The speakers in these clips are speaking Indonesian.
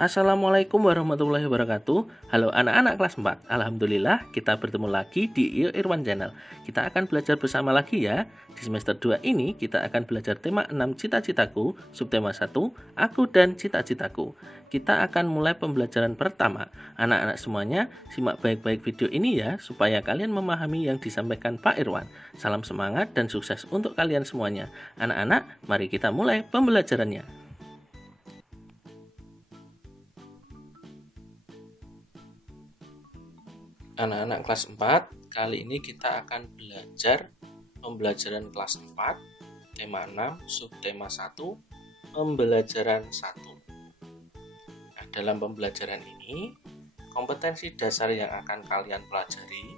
Assalamualaikum warahmatullahi wabarakatuh. Halo anak-anak kelas 4. Alhamdulillah kita bertemu lagi di Irwan Channel. Kita akan belajar bersama lagi ya. Di semester 2 ini kita akan belajar tema 6 cita-citaku, subtema 1, aku dan cita-citaku. Kita akan mulai pembelajaran pertama. Anak-anak semuanya simak baik-baik video ini ya, supaya kalian memahami yang disampaikan Pak Irwan. Salam semangat dan sukses untuk kalian semuanya. Anak-anak, mari kita mulai pembelajarannya. Anak-anak kelas 4, kali ini kita akan belajar pembelajaran kelas 4, tema 6, subtema 1, pembelajaran 1. Nah, dalam pembelajaran ini, kompetensi dasar yang akan kalian pelajari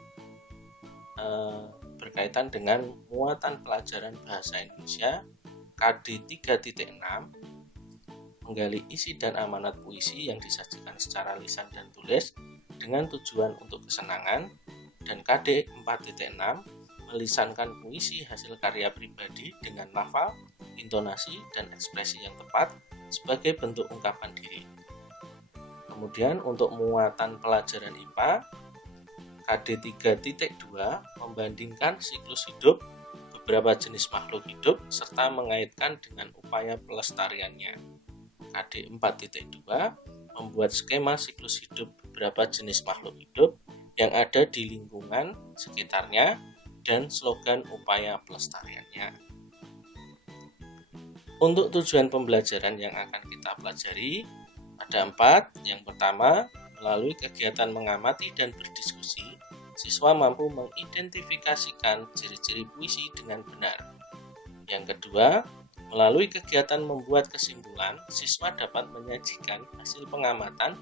berkaitan dengan muatan pelajaran bahasa Indonesia KD 3.6, menggali isi dan amanat puisi yang disajikan secara lisan dan tulis dengan tujuan untuk kesenangan, dan KD 4.6 melisankan puisi hasil karya pribadi dengan lafal, intonasi, dan ekspresi yang tepat sebagai bentuk ungkapan diri. Kemudian untuk muatan pelajaran IPA, KD 3.2 membandingkan siklus hidup beberapa jenis makhluk hidup serta mengaitkan dengan upaya pelestariannya. KD 4.2 membuat skema siklus hidup beberapa jenis makhluk hidup yang ada di lingkungan sekitarnya dan slogan upaya pelestariannya. Untuk tujuan pembelajaran yang akan kita pelajari ada 4. Yang pertama, melalui kegiatan mengamati dan berdiskusi, siswa mampu mengidentifikasikan ciri-ciri puisi dengan benar. Yang kedua, melalui kegiatan membuat kesimpulan, siswa dapat menyajikan hasil pengamatan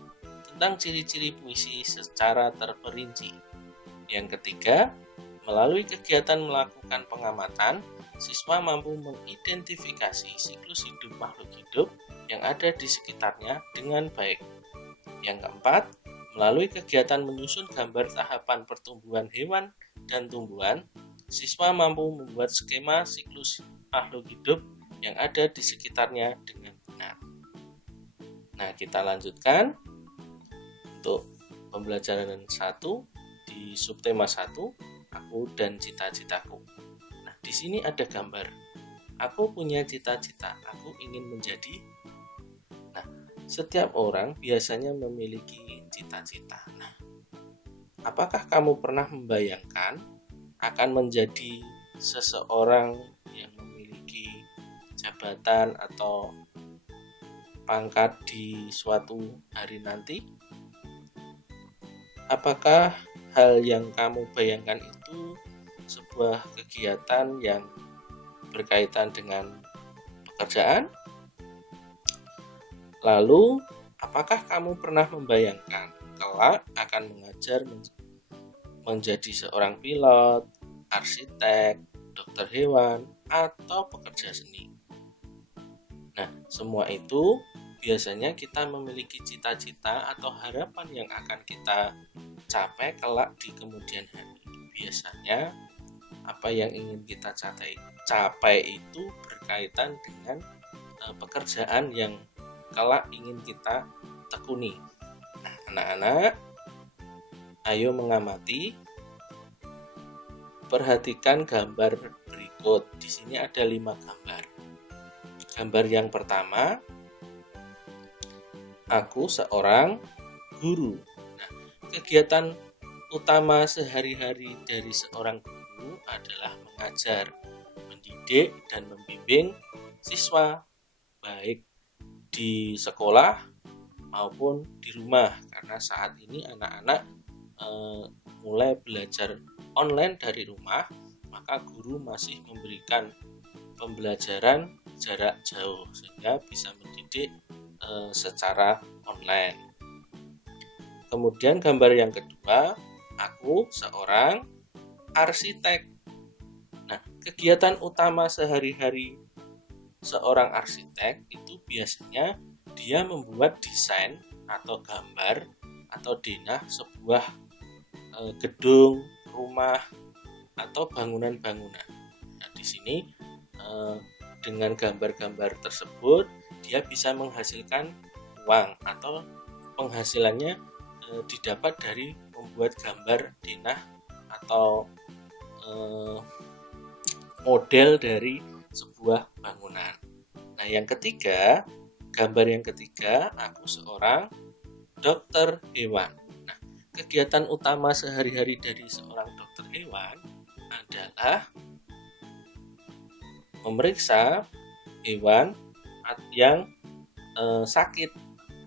tentang ciri-ciri puisi secara terperinci. Yang ketiga, melalui kegiatan melakukan pengamatan, siswa mampu mengidentifikasi siklus hidup makhluk hidup yang ada di sekitarnya dengan baik. Yang keempat, melalui kegiatan menyusun gambar tahapan pertumbuhan hewan dan tumbuhan, siswa mampu membuat skema siklus makhluk hidup yang ada di sekitarnya dengan benar. Nah, kita lanjutkan untuk pembelajaran 1 di subtema 1, aku dan cita-citaku. Nah, di sini ada gambar. Aku punya cita-cita, aku ingin menjadi. Nah, setiap orang biasanya memiliki cita-cita. Nah, apakah kamu pernah membayangkan akan menjadi seseorang yang memiliki jabatan atau pangkat di suatu hari nanti? Apakah hal yang kamu bayangkan itu sebuah kegiatan yang berkaitan dengan pekerjaan? Lalu, apakah kamu pernah membayangkan kelak akan mengajar menjadi seorang pilot, arsitek, dokter hewan, atau pekerja seni? Nah, semua itu biasanya kita memiliki cita-cita atau harapan yang akan kita capai kelak di kemudian hari. Biasanya apa yang ingin kita capai itu berkaitan dengan pekerjaan yang kelak ingin kita tekuni. Nah, anak-anak, ayo mengamati. Perhatikan gambar berikut. Di sini ada 5 gambar. Gambar yang pertama, aku seorang guru. Nah, kegiatan utama sehari-hari dari seorang guru adalah mengajar, mendidik, dan membimbing siswa, baik di sekolah maupun di rumah. Karena saat ini anak-anak mulai belajar online dari rumah, maka guru masih memberikan pembelajaran jarak jauh sehingga bisa mendidik secara online. Kemudian gambar yang kedua, aku seorang arsitek. Nah, kegiatan utama sehari-hari seorang arsitek itu biasanya dia membuat desain atau gambar atau denah sebuah gedung, rumah, atau bangunan-bangunan. Nah, di sini dengan gambar-gambar tersebut dia bisa menghasilkan uang atau penghasilannya didapat dari membuat gambar denah atau model dari sebuah bangunan. Nah, yang ketiga, gambar yang ketiga, aku seorang dokter hewan. Nah, kegiatan utama sehari-hari dari seorang dokter hewan adalah memeriksa hewan yang sakit.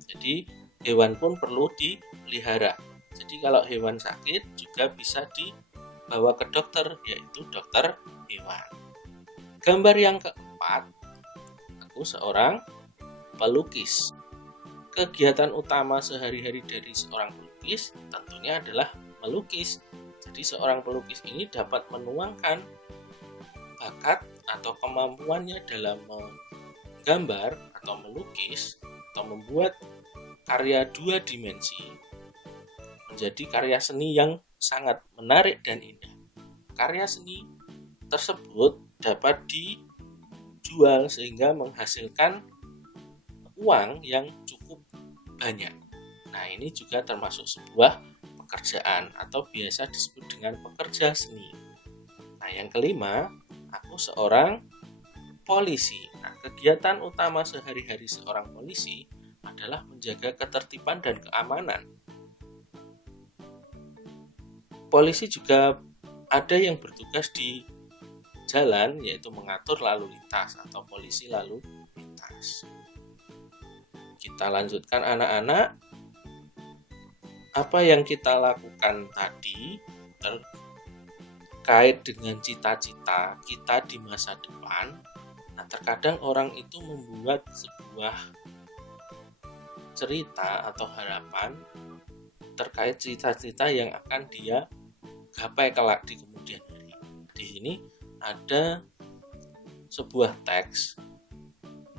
Jadi hewan pun perlu dipelihara. Jadi kalau hewan sakit juga bisa dibawa ke dokter, yaitu dokter hewan. Gambar yang keempat, aku seorang pelukis. Kegiatan utama sehari-hari dari seorang pelukis tentunya adalah melukis. Jadi seorang pelukis ini dapat menuangkan bakat atau kemampuannya dalam menggambar atau melukis atau membuat karya dua dimensi menjadi karya seni yang sangat menarik dan indah. Karya seni tersebut dapat dijual sehingga menghasilkan uang yang cukup banyak. Nah, ini juga termasuk sebuah pekerjaan atau biasa disebut dengan pekerja seni. Nah, yang kelima, aku seorang polisi. Nah, kegiatan utama sehari-hari seorang polisi adalah menjaga ketertiban dan keamanan. Polisi juga ada yang bertugas di jalan, yaitu mengatur lalu lintas atau polisi lalu lintas. Kita lanjutkan anak-anak. Apa yang kita lakukan tadi terkait dengan cita-cita kita di masa depan. Nah, terkadang orang itu membuat sebuah cerita atau harapan terkait cita-cita yang akan dia gapai kelak di kemudian hari. Di sini ada sebuah teks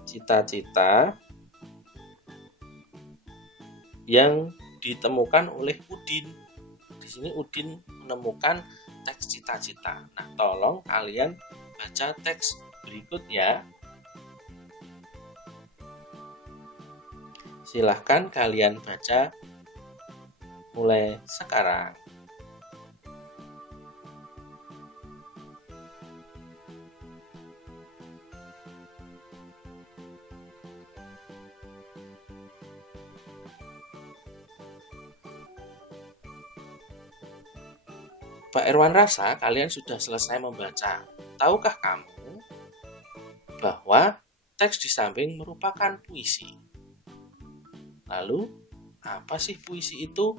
cita-cita yang ditemukan oleh Udin. Di sini Udin menemukan teks cita-cita. Nah, tolong kalian baca teks berikut ya. Silahkan kalian baca mulai sekarang. Pak Irwan rasa kalian sudah selesai membaca. Tahukah kamu bahwa teks di samping merupakan puisi? Lalu, apa sih puisi itu?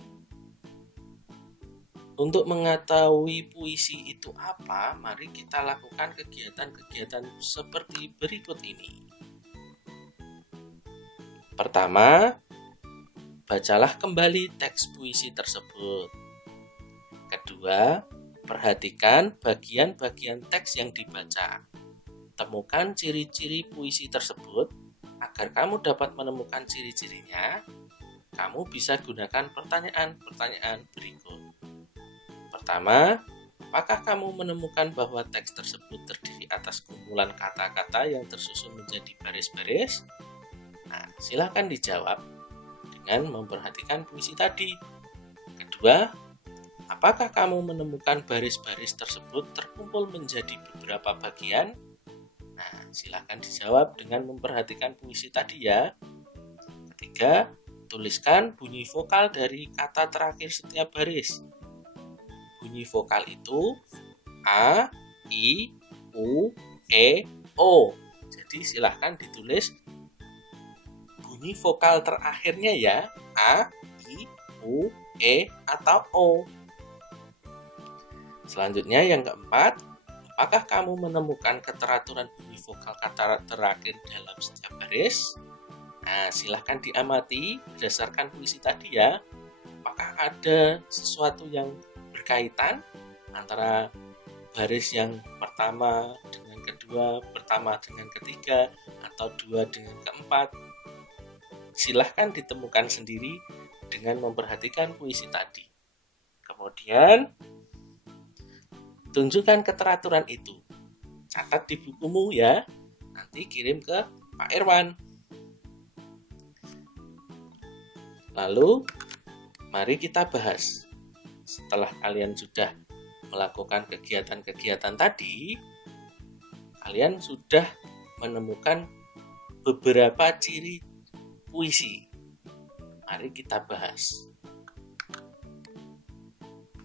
Untuk mengetahui puisi itu apa, mari kita lakukan kegiatan-kegiatan seperti berikut ini. Pertama, bacalah kembali teks puisi tersebut. Kedua, perhatikan bagian-bagian teks yang dibaca. Temukan ciri-ciri puisi tersebut. Agar kamu dapat menemukan ciri-cirinya, kamu bisa gunakan pertanyaan-pertanyaan berikut. Pertama, apakah kamu menemukan bahwa teks tersebut terdiri atas kumpulan kata-kata yang tersusun menjadi baris-baris? Nah, silakan dijawab dengan memperhatikan puisi tadi. Kedua, apakah kamu menemukan baris-baris tersebut terkumpul menjadi beberapa bagian? Nah, silakan dijawab dengan memperhatikan puisi tadi ya. Ketiga, tuliskan bunyi vokal dari kata terakhir setiap baris. Bunyi vokal itu A, I, U, E, O. Jadi silahkan ditulis bunyi vokal terakhirnya ya, A, I, U, E, atau O. Selanjutnya yang keempat, apakah kamu menemukan keteraturan bunyi vokal kata terakhir dalam setiap baris? Nah, silahkan diamati berdasarkan puisi tadi ya. Apakah ada sesuatu yang berkaitan antara baris yang pertama dengan kedua, pertama dengan ketiga, atau dua dengan keempat? Silahkan ditemukan sendiri dengan memperhatikan puisi tadi. Kemudian, tunjukkan keteraturan itu. Catat di bukumu ya. Nanti kirim ke Pak Irwan. Lalu, mari kita bahas. Setelah kalian sudah melakukan kegiatan-kegiatan tadi, kalian sudah menemukan beberapa ciri puisi. Mari kita bahas.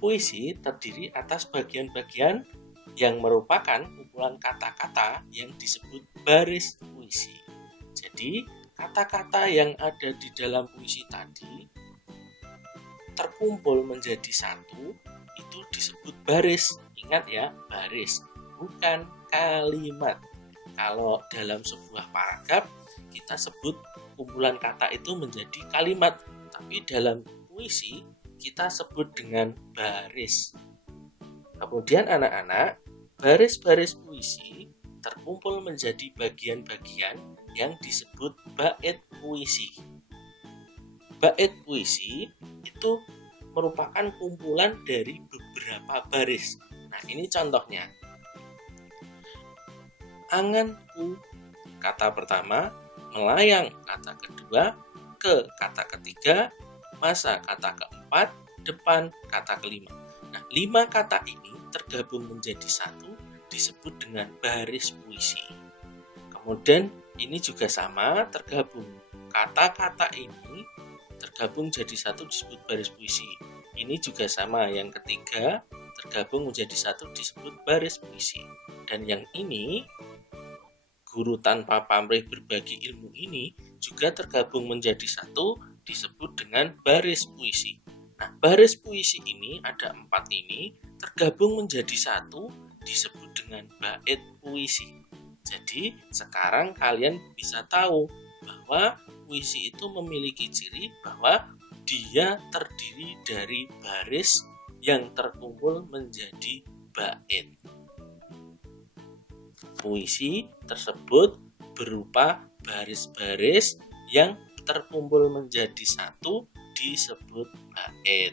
Puisi terdiri atas bagian-bagian yang merupakan kumpulan kata-kata yang disebut baris puisi. Jadi, kata-kata yang ada di dalam puisi tadi terkumpul menjadi satu, itu disebut baris. Ingat ya, baris, bukan kalimat. Kalau dalam sebuah paragraf, kita sebut kumpulan kata itu menjadi kalimat. Tapi dalam puisi, kita sebut dengan baris. Kemudian anak-anak, baris-baris puisi terkumpul menjadi bagian-bagian yang disebut bait puisi. Bait puisi itu merupakan kumpulan dari beberapa baris. Nah, ini contohnya. Anganku, kata pertama, melayang, kata kedua, ke, kata ketiga, masa, kata keempat, depan, kata kelima. Nah, 5 kata ini tergabung menjadi satu disebut dengan baris puisi. Kemudian ini juga sama, tergabung. Kata-kata ini tergabung jadi satu disebut baris puisi. Ini juga sama, yang ketiga tergabung menjadi satu disebut baris puisi. Dan yang ini, guru tanpa pamrih berbagi ilmu ini juga tergabung menjadi satu disebut dengan baris puisi. Nah, baris puisi ini ada 4 ini tergabung menjadi satu disebut dengan bait puisi. Jadi sekarang kalian bisa tahu bahwa puisi itu memiliki ciri bahwa dia terdiri dari baris yang terkumpul menjadi bait. Puisi tersebut berupa baris-baris yang terkumpul menjadi satu disebut bait.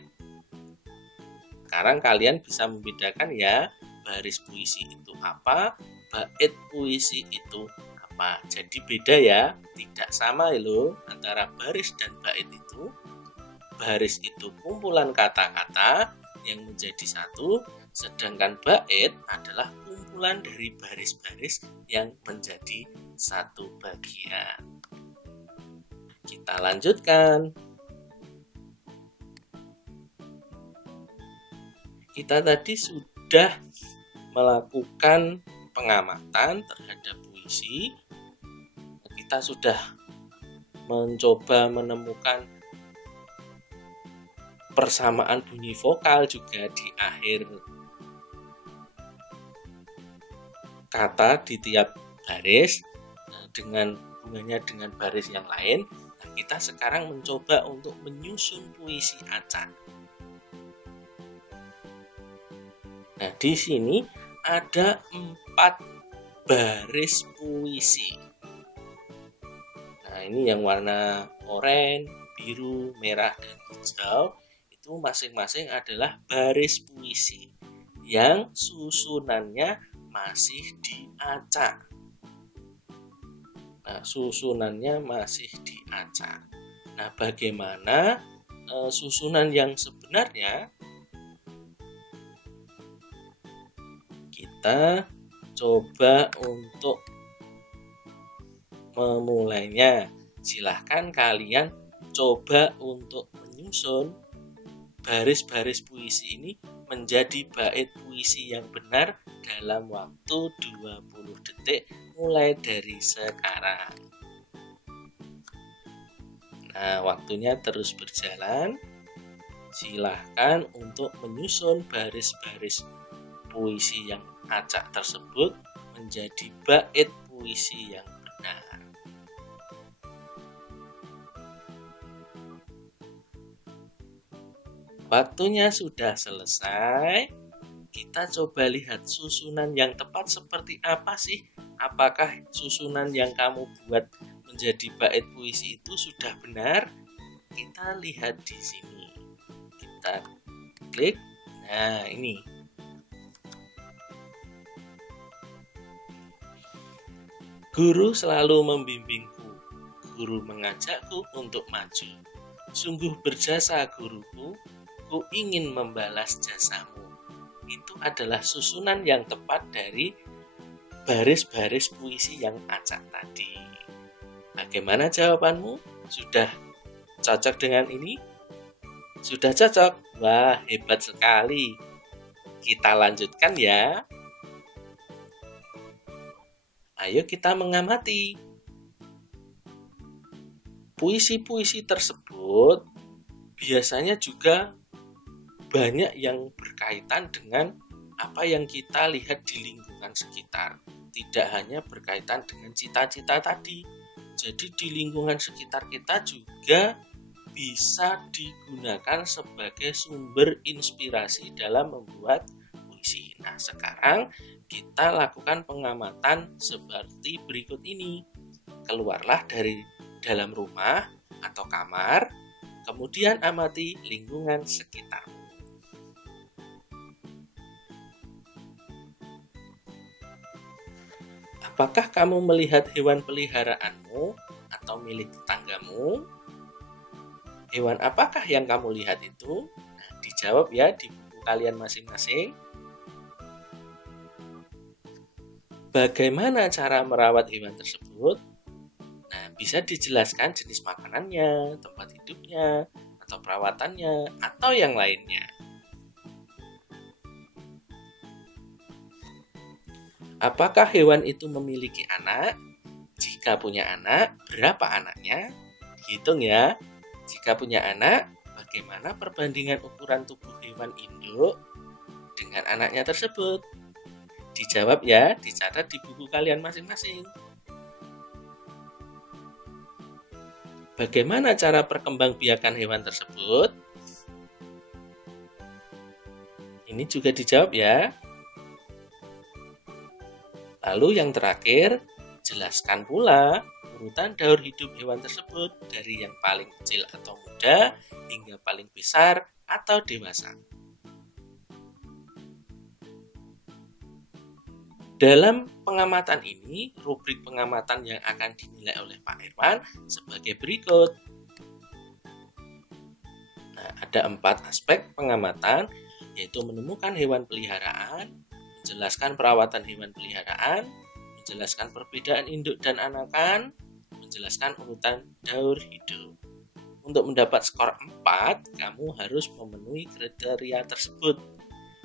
Sekarang kalian bisa membedakan ya, baris puisi itu apa, bait puisi itu apa. Jadi beda ya, tidak sama loh antara baris dan bait itu. Baris itu kumpulan kata-kata yang menjadi satu, sedangkan bait adalah kumpulan dari baris-baris yang menjadi satu bagian. Kita lanjutkan. Kita tadi sudah melakukan pengamatan terhadap puisi. Kita sudah mencoba menemukan persamaan bunyi vokal juga di akhir kata di tiap baris dengan hubungannya dengan baris yang lain. Nah, kita sekarang mencoba untuk menyusun puisi acak. Nah, di sini ada 4 baris puisi. Nah, ini yang warna oranye, biru, merah, dan hijau itu masing-masing adalah baris puisi yang susunannya masih diacak. Nah, susunannya masih diacak. Nah, bagaimana susunan yang sebenarnya? Kita coba untuk memulainya. Silahkan kalian coba untuk menyusun baris-baris puisi ini menjadi bait puisi yang benar dalam waktu 20 detik mulai dari sekarang. Nah, waktunya terus berjalan. Silahkan untuk menyusun baris-baris puisi yang acak tersebut menjadi bait puisi yang benar. Waktunya sudah selesai. Kita coba lihat susunan yang tepat seperti apa sih? Apakah susunan yang kamu buat menjadi bait puisi itu sudah benar? Kita lihat di sini. Kita klik. Nah, ini. Guru selalu membimbingku. Guru mengajakku untuk maju. Sungguh berjasa guruku, ku ingin membalas jasamu. Itu adalah susunan yang tepat dari baris-baris puisi yang acak tadi. Bagaimana jawabanmu? Sudah cocok dengan ini? Sudah cocok? Wah, hebat sekali. Kita lanjutkan ya. Ayo kita mengamati. Puisi-puisi tersebut biasanya juga banyak yang berkaitan dengan apa yang kita lihat di lingkungan sekitar. Tidak hanya berkaitan dengan cita-cita tadi. Jadi di lingkungan sekitar kita juga bisa digunakan sebagai sumber inspirasi dalam membuat puisi. Nah, sekarang kita lakukan pengamatan seperti berikut ini. Keluarlah dari dalam rumah atau kamar, kemudian amati lingkungan sekitar. Apakah kamu melihat hewan peliharaanmu atau milik tetanggamu? Hewan apakah yang kamu lihat itu? Nah, dijawab ya di buku kalian masing-masing. Bagaimana cara merawat hewan tersebut? Nah, bisa dijelaskan jenis makanannya, tempat hidupnya, atau perawatannya, atau yang lainnya. Apakah hewan itu memiliki anak? Jika punya anak, berapa anaknya? Hitung ya. Jika punya anak, bagaimana perbandingan ukuran tubuh hewan induk dengan anaknya tersebut? Dijawab ya, dicatat di buku kalian masing-masing. Bagaimana cara perkembangbiakan hewan tersebut? Ini juga dijawab ya. Lalu yang terakhir, jelaskan pula urutan daur hidup hewan tersebut dari yang paling kecil atau muda hingga paling besar atau dewasa. Dalam pengamatan ini, rubrik pengamatan yang akan dinilai oleh Pak Irwan sebagai berikut. Nah, ada 4 aspek pengamatan, yaitu menemukan hewan peliharaan, menjelaskan perawatan hewan peliharaan, menjelaskan perbedaan induk dan anakan, menjelaskan urutan daur hidup. Untuk mendapat skor 4, kamu harus memenuhi kriteria tersebut.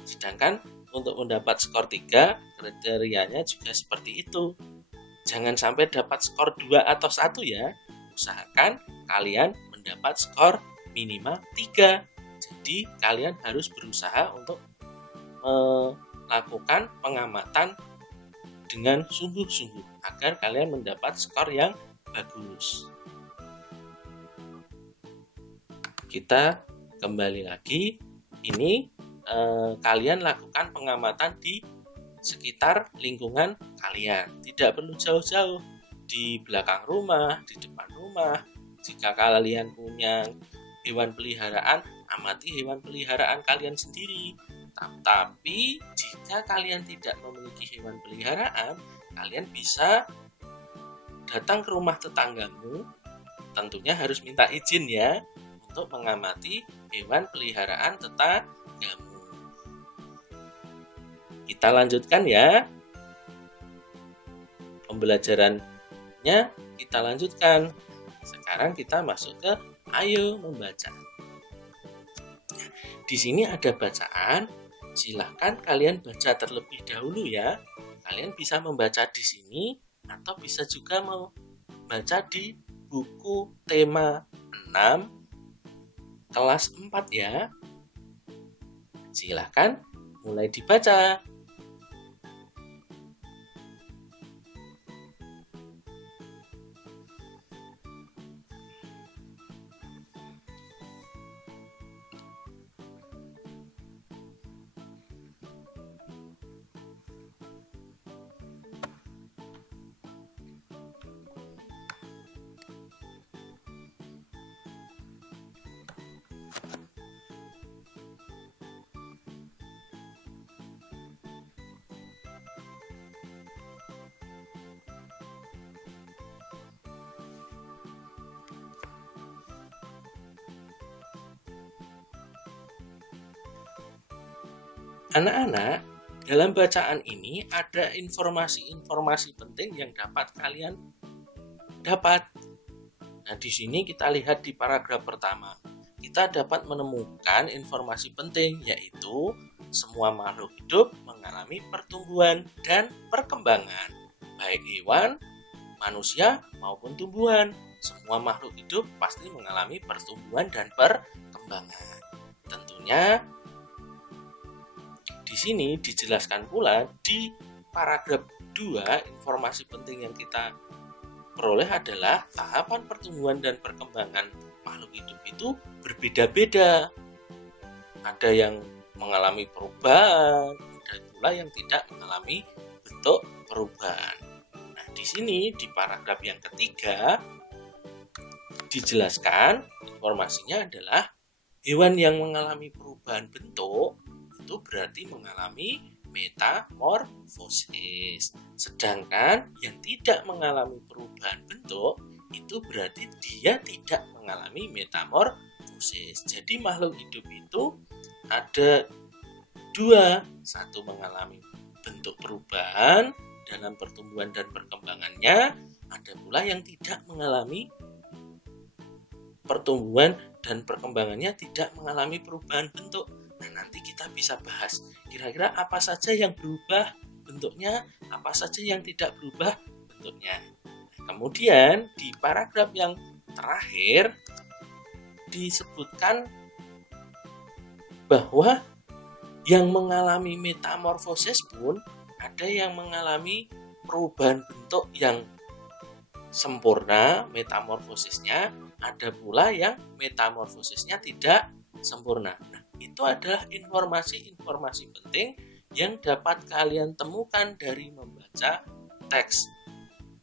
Sedangkan untuk mendapat skor 3, kriterianya juga seperti itu. Jangan sampai dapat skor 2 atau 1 ya. Usahakan kalian mendapat skor minimal 3. Jadi kalian harus berusaha untuk melakukan pengamatan dengan sungguh-sungguh agar kalian mendapat skor yang bagus. Kita kembali lagi. Ini kalian lakukan pengamatan di sekitar lingkungan kalian. Tidak perlu jauh-jauh, di belakang rumah, di depan rumah. Jika kalian punya hewan peliharaan, amati hewan peliharaan kalian sendiri. Tapi jika kalian tidak memiliki hewan peliharaan, kalian bisa datang ke rumah tetanggamu. Tentunya harus minta izin ya untuk mengamati hewan peliharaan tetanggamu. Kita lanjutkan ya. Pembelajarannya kita lanjutkan. Sekarang kita masuk ke ayo membaca. Di sini ada bacaan. Silahkan kalian baca terlebih dahulu ya. Kalian bisa membaca di sini atau bisa juga membaca di buku tema 6 kelas 4 ya. Silahkan mulai dibaca. Anak-anak, dalam bacaan ini ada informasi-informasi penting yang dapat kalian dapat. Nah, di sini kita lihat di paragraf pertama. Kita dapat menemukan informasi penting, yaitu semua makhluk hidup mengalami pertumbuhan dan perkembangan, baik hewan, manusia, maupun tumbuhan. Semua makhluk hidup pasti mengalami pertumbuhan dan perkembangan. Tentunya di sini dijelaskan pula di paragraf 2, informasi penting yang kita peroleh adalah tahapan pertumbuhan dan perkembangan makhluk hidup itu berbeda-beda. Ada yang mengalami perubahan, ada pula yang tidak mengalami bentuk perubahan. Nah, di sini di paragraf yang ketiga dijelaskan informasinya adalah hewan yang mengalami perubahan bentuk itu berarti mengalami metamorfosis. Sedangkan yang tidak mengalami perubahan bentuk itu berarti dia tidak mengalami metamorfosis. Jadi makhluk hidup itu ada dua, satu mengalami bentuk perubahan dalam pertumbuhan dan perkembangannya, ada pula yang tidak mengalami pertumbuhan dan perkembangannya tidak mengalami perubahan bentuk. Nah, nanti kita bisa bahas kira-kira apa saja yang berubah bentuknya, apa saja yang tidak berubah bentuknya. Nah, kemudian di paragraf yang terakhir disebutkan bahwa yang mengalami metamorfosis pun ada yang mengalami perubahan bentuk yang sempurna metamorfosisnya, ada pula yang metamorfosisnya tidak sempurna. Nah, itu adalah informasi-informasi penting yang dapat kalian temukan dari membaca teks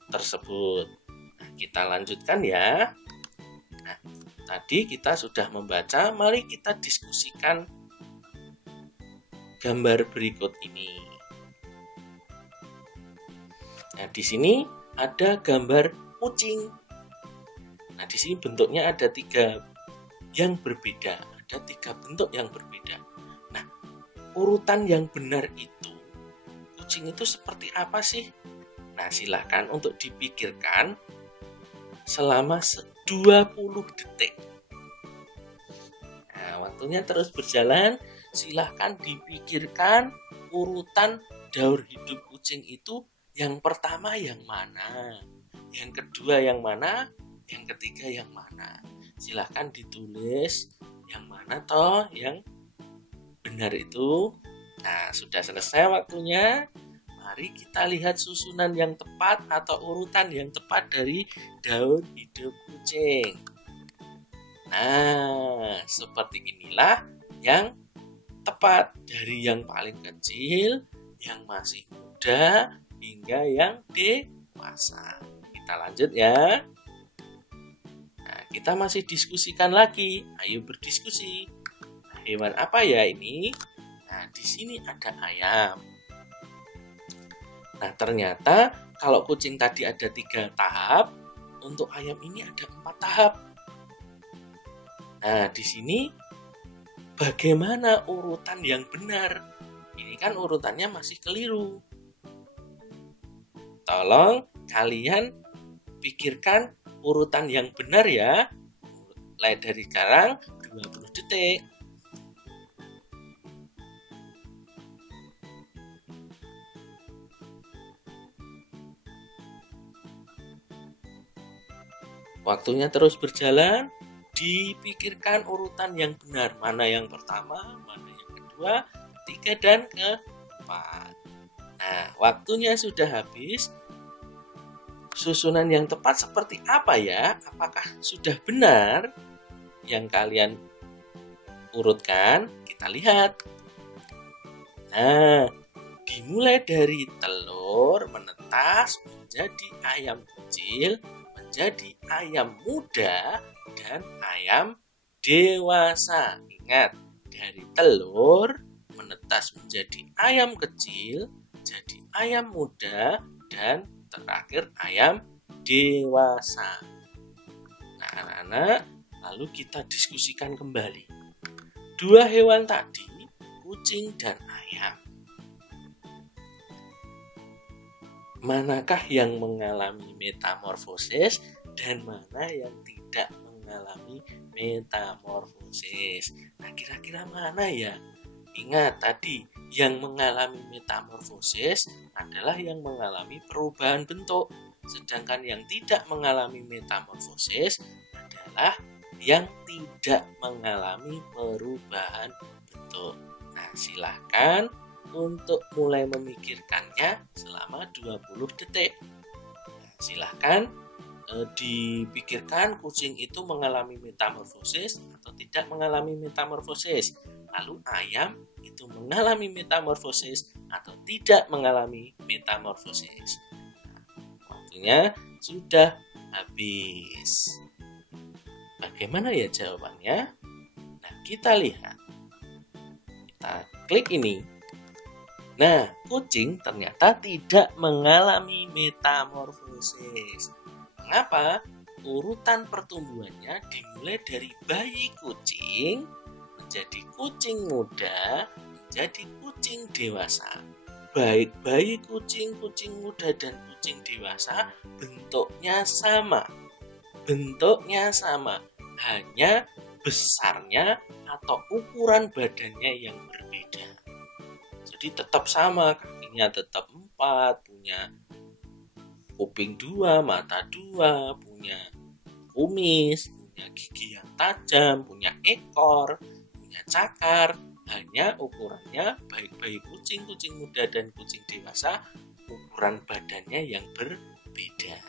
tersebut. Nah, kita lanjutkan ya. Nah, tadi kita sudah membaca, mari kita diskusikan gambar berikut ini. Nah, di sini ada gambar kucing. Nah, di sini bentuknya ada 3 yang berbeda. Ada 3 bentuk yang berbeda. Nah, urutan yang benar itu, kucing itu seperti apa sih? Nah, silahkan untuk dipikirkan selama 20 detik. Nah, waktunya terus berjalan. Silahkan dipikirkan urutan daur hidup kucing itu yang pertama yang mana, yang kedua yang mana, yang ketiga yang mana. Silahkan ditulis yang mana toh yang benar itu. Nah, sudah selesai waktunya. Mari kita lihat susunan yang tepat atau urutan yang tepat dari daur hidup kucing. Nah, seperti inilah yang tepat, dari yang paling kecil, yang masih muda, hingga yang dewasa. Kita lanjut ya. Nah, kita masih diskusikan lagi. Ayo berdiskusi. Nah, hewan apa ya ini? Nah, di sini ada ayam. Nah, ternyata kalau kucing tadi ada 3 tahap, untuk ayam ini ada 4 tahap. Nah, di sini bagaimana urutan yang benar? Ini kan urutannya masih keliru. Tolong kalian pikirkan urutan yang benar ya. Mulai dari sekarang 20 detik. Waktunya terus berjalan. Dipikirkan urutan yang benar, mana yang pertama, mana yang kedua, 3 dan keempat. Nah, waktunya sudah habis. Susunan yang tepat seperti apa ya? Apakah sudah benar yang kalian urutkan? Kita lihat. Nah, dimulai dari telur menetas menjadi ayam kecil, menjadi ayam muda, dan ayam dewasa. Ingat, dari telur menetas menjadi ayam kecil, jadi ayam muda, dan terakhir ayam dewasa. Nah, anak-anak, lalu kita diskusikan kembali. 2 hewan tadi, kucing dan ayam, ayam. Manakah yang mengalami metamorfosis dan mana yang tidak mengalami metamorfosis? Nah, kira-kira mana ya? Ingat tadi, yang mengalami metamorfosis adalah yang mengalami perubahan bentuk, sedangkan yang tidak mengalami metamorfosis adalah yang tidak mengalami perubahan bentuk. Nah, silahkan untuk mulai memikirkannya selama 20 detik. Nah, silahkan dipikirkan kucing itu mengalami metamorfosis atau tidak mengalami metamorfosis. Lalu ayam itu mengalami metamorfosis atau tidak mengalami metamorfosis. Nah, waktunya sudah habis. Bagaimana ya jawabannya? Nah, kita lihat. Kita klik ini. Nah, kucing ternyata tidak mengalami metamorfosis. Mengapa? Urutan pertumbuhannya dimulai dari bayi kucing menjadi kucing muda, menjadi kucing dewasa. Baik bayi kucing, kucing muda, dan kucing dewasa bentuknya sama. Bentuknya sama, hanya besarnya atau ukuran badannya yang berbeda. Jadi tetap sama, kakinya tetap 4, punya kuping 2, mata 2, punya kumis, punya gigi yang tajam, punya ekor, punya cakar. Hanya ukurannya baik bayi kucing, kucing muda, dan kucing dewasa, ukuran badannya yang berbeda.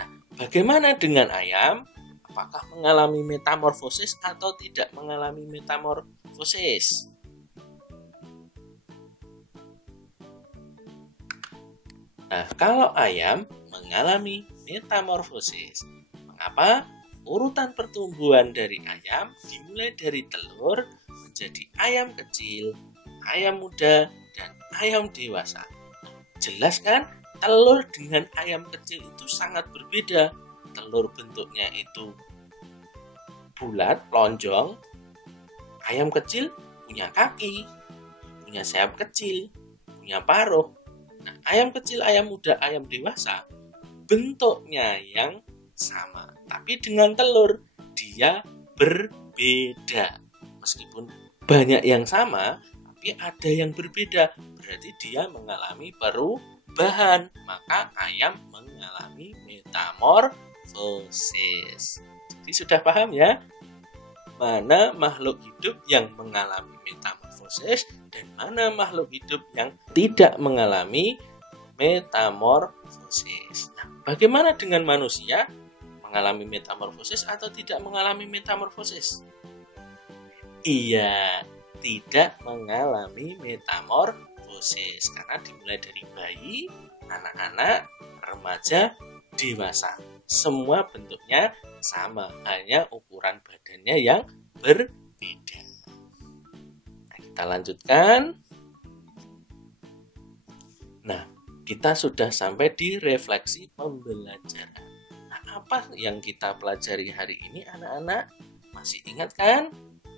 Nah, bagaimana dengan ayam? Apakah mengalami metamorfosis atau tidak mengalami metamorfosis? Nah, kalau ayam mengalami metamorfosis. Mengapa? Urutan pertumbuhan dari ayam dimulai dari telur menjadi ayam kecil, ayam muda, dan ayam dewasa. Jelas kan? Telur dengan ayam kecil itu sangat berbeda. Telur bentuknya itu bulat, lonjong. Ayam kecil punya kaki, punya sayap kecil, punya paruh. Nah, ayam kecil, ayam muda, ayam dewasa bentuknya yang sama, tapi dengan telur dia berbeda. Meskipun banyak yang sama, tapi ada yang berbeda. Berarti dia mengalami perubahan. Maka ayam mengalami metamorfosis. Jadi sudah paham ya? Mana makhluk hidup yang mengalami metamorfosis dan mana makhluk hidup yang tidak mengalami metamorfosis. Nah, bagaimana dengan manusia? Mengalami metamorfosis atau tidak mengalami metamorfosis? Iya, tidak mengalami metamorfosis karena dimulai dari bayi, anak-anak, remaja, dewasa. Semua bentuknya sama, hanya ukuran badannya yang berbeda. Nah, kita lanjutkan. Nah, kita sudah sampai di refleksi pembelajaran. Nah, apa yang kita pelajari hari ini anak-anak? Masih ingat kan?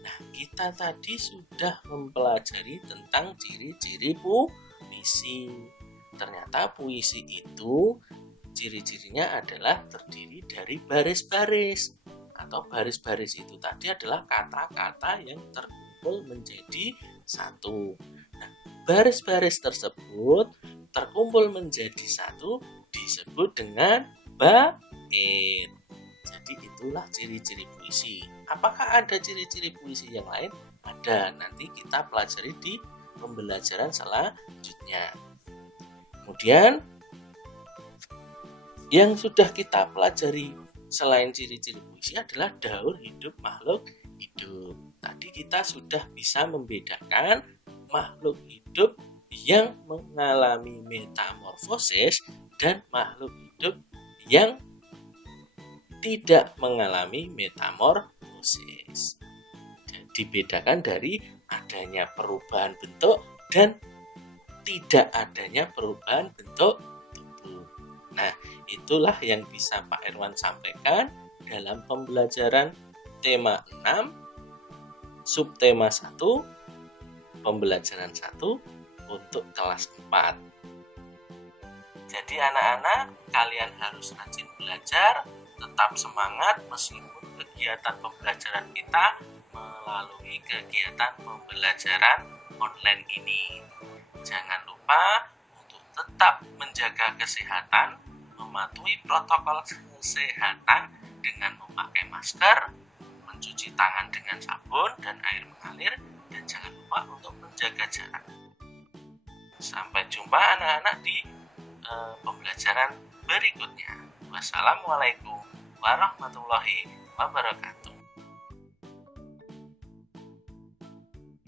Nah, kita tadi sudah mempelajari tentang ciri-ciri puisi. Ternyata puisi itu ciri-cirinya adalah terdiri dari baris-baris, atau baris-baris itu tadi adalah kata-kata yang terkumpul menjadi satu. Nah, baris-baris tersebut terkumpul menjadi satu disebut dengan bait. Jadi itulah ciri-ciri puisi. Apakah ada ciri-ciri puisi yang lain? Ada, nanti kita pelajari di pembelajaran selanjutnya. Kemudian yang sudah kita pelajari selain ciri-ciri puisi adalah daur hidup makhluk hidup. Tadi kita sudah bisa membedakan makhluk hidup yang mengalami metamorfosis dan makhluk hidup yang tidak mengalami metamorfosis. Dibedakan dari adanya perubahan bentuk dan tidak adanya perubahan bentuk tubuh. Nah, itulah yang bisa Pak Irwan sampaikan dalam pembelajaran tema 6, subtema 1, pembelajaran 1 untuk kelas 4. Jadi anak-anak, kalian harus rajin belajar, tetap semangat meskipun kegiatan pembelajaran kita melalui kegiatan pembelajaran online ini. Jangan lupa untuk tetap menjaga kesehatan, mematuhi protokol kesehatan dengan memakai masker, mencuci tangan dengan sabun dan air mengalir, dan jangan lupa untuk menjaga jarak. Sampai jumpa anak-anak di pembelajaran berikutnya. Wassalamualaikum warahmatullahi wabarakatuh.